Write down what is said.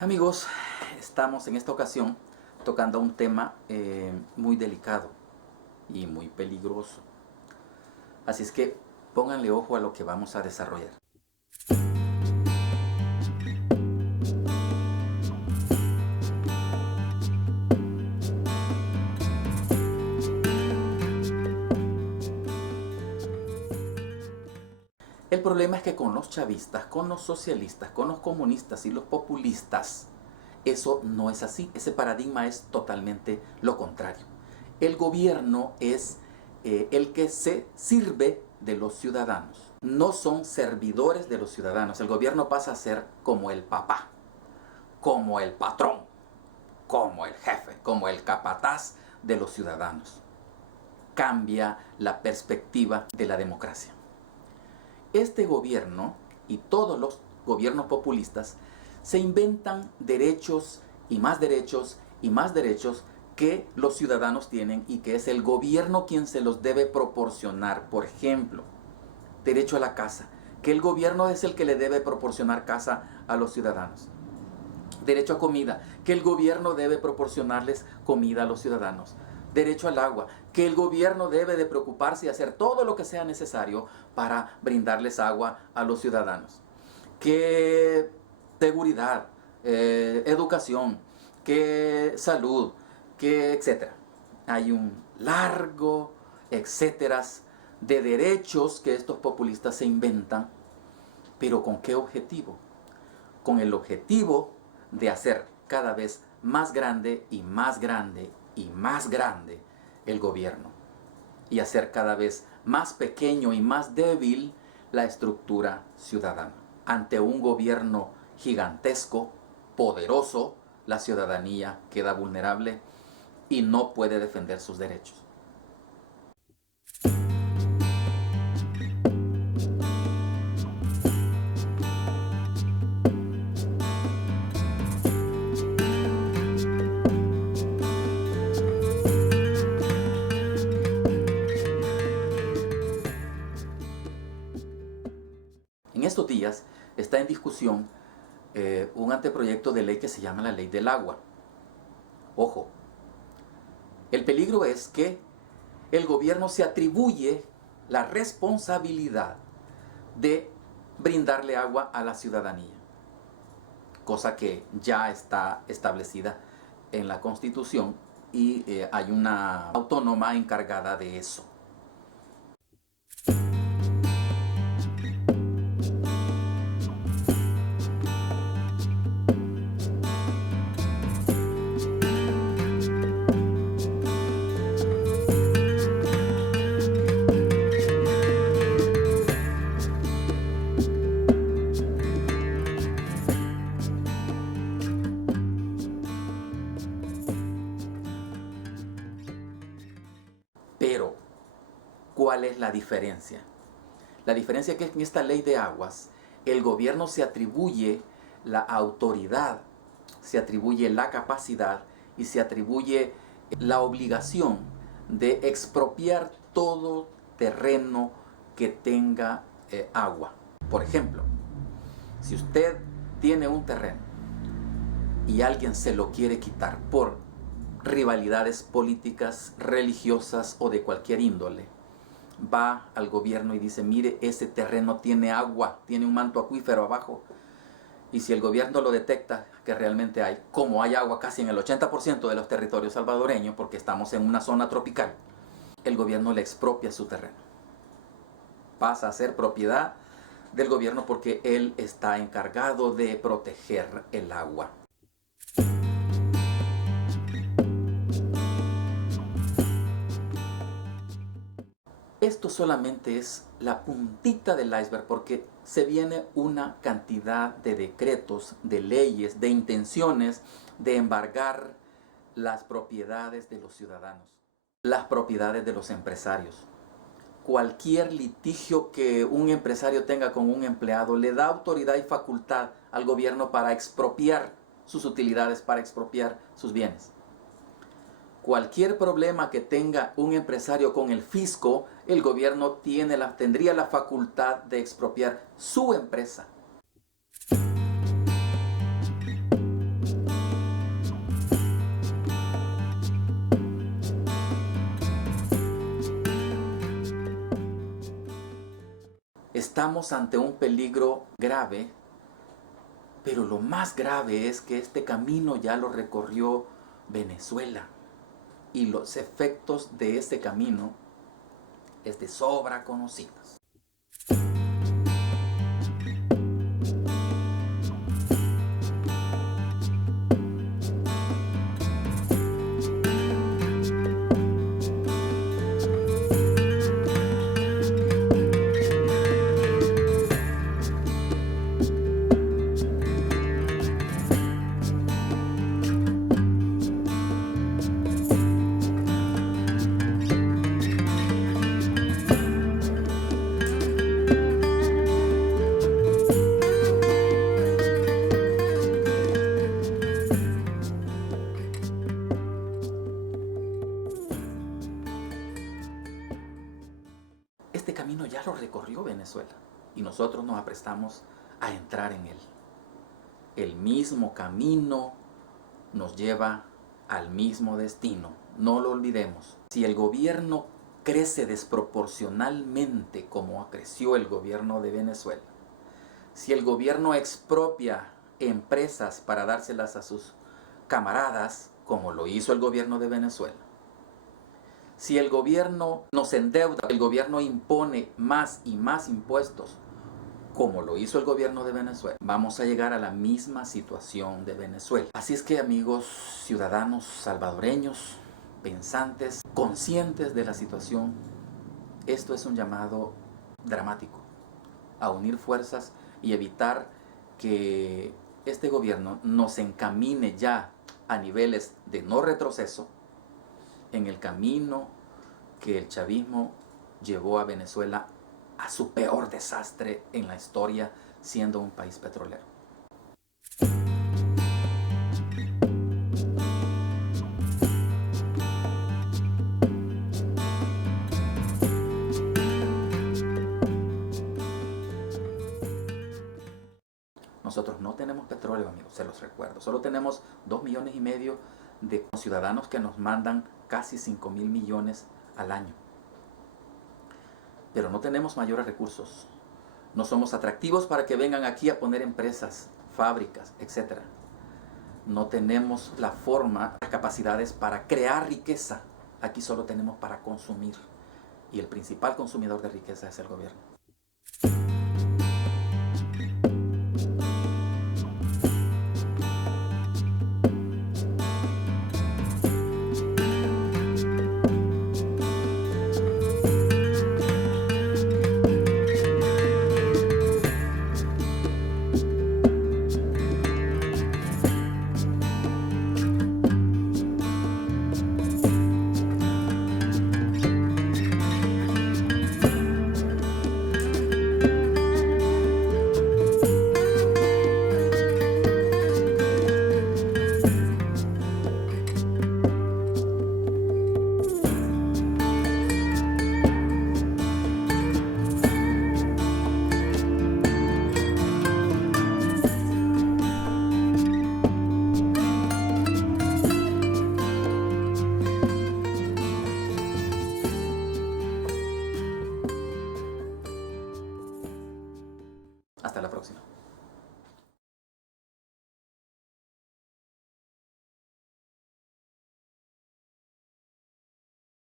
Amigos, estamos en esta ocasión tocando un tema muy delicado y muy peligroso. Así es que pónganle ojo a lo que vamos a desarrollar. El problema es que con los chavistas, con los socialistas, con los comunistas y los populistas, eso no es así. Ese paradigma es totalmente lo contrario. El gobierno es el que se sirve de los ciudadanos. No son servidores de los ciudadanos. El gobierno pasa a ser como el papá, como el patrón, como el jefe, como el capataz de los ciudadanos. Cambia la perspectiva de la democracia. Este gobierno y todos los gobiernos populistas se inventan derechos y más derechos y más derechos que los ciudadanos tienen y que es el gobierno quien se los debe proporcionar. Por ejemplo, derecho a la casa, que el gobierno es el que le debe proporcionar casa a los ciudadanos. Derecho a comida, que el gobierno debe proporcionarles comida a los ciudadanos. Derecho al agua, que el gobierno debe de preocuparse y hacer todo lo que sea necesario para brindarles agua a los ciudadanos. Que seguridad, educación, que salud, que etcétera. Hay un largo etcéteras de derechos que estos populistas se inventan, pero ¿con qué objetivo? Con el objetivo de hacer cada vez más grande y más grande y más grande el gobierno y hacer cada vez más pequeño y más débil la estructura ciudadana. Ante un gobierno gigantesco, poderoso, la ciudadanía queda vulnerable y no puede defender sus derechos. En estos días está en discusión un anteproyecto de ley que se llama la Ley del Agua. Ojo, el peligro es que el gobierno se atribuye la responsabilidad de brindarle agua a la ciudadanía, cosa que ya está establecida en la Constitución y hay una autónoma encargada de eso. Pero, ¿cuál es la diferencia? La diferencia es que en esta ley de aguas, el gobierno se atribuye la autoridad, se atribuye la capacidad y se atribuye la obligación de expropiar todo terreno que tenga agua. Por ejemplo, si usted tiene un terreno y alguien se lo quiere quitar por rivalidades políticas, religiosas o de cualquier índole, va al gobierno y dice, mire, ese terreno tiene agua, tiene un manto acuífero abajo. Y si el gobierno lo detecta, que realmente hay, como hay agua casi en el 80% de los territorios salvadoreños, porque estamos en una zona tropical, el gobierno le expropia su terreno. Pasa a ser propiedad del gobierno porque él está encargado de proteger el agua. Esto solamente es la puntita del iceberg porque se viene una cantidad de decretos, de leyes, de intenciones de embargar las propiedades de los ciudadanos, las propiedades de los empresarios. Cualquier litigio que un empresario tenga con un empleado le da autoridad y facultad al gobierno para expropiar sus utilidades, para expropiar sus bienes. Cualquier problema que tenga un empresario con el fisco, el gobierno tendría la facultad de expropiar su empresa. estamos ante un peligro grave, pero lo más grave es que este camino ya lo recorrió Venezuela y los efectos de este camino es de sobra conocidos. Este camino ya lo recorrió Venezuela y nosotros nos aprestamos a entrar en él. El mismo camino nos lleva al mismo destino, no lo olvidemos. Si el gobierno crece desproporcionalmente como creció el gobierno de Venezuela, si el gobierno expropia empresas para dárselas a sus camaradas, como lo hizo el gobierno de Venezuela, si el gobierno nos endeuda, el gobierno impone más y más impuestos, como lo hizo el gobierno de Venezuela, vamos a llegar a la misma situación de Venezuela. Así es que, amigos ciudadanos salvadoreños, pensantes, conscientes de la situación, esto es un llamado dramático a unir fuerzas y evitar que este gobierno nos encamine ya a niveles de no retroceso en el camino que el chavismo llevó a Venezuela a su peor desastre en la historia, siendo un país petrolero. Nosotros no tenemos petróleo, amigos, se los recuerdo. Solo tenemos 2,5 millones de ciudadanos que nos mandan casi 5,000 millones al año. Pero no tenemos mayores recursos. No somos atractivos para que vengan aquí a poner empresas, fábricas, etc. No tenemos la forma, las capacidades para crear riqueza. Aquí solo tenemos para consumir. Y el principal consumidor de riqueza es el gobierno.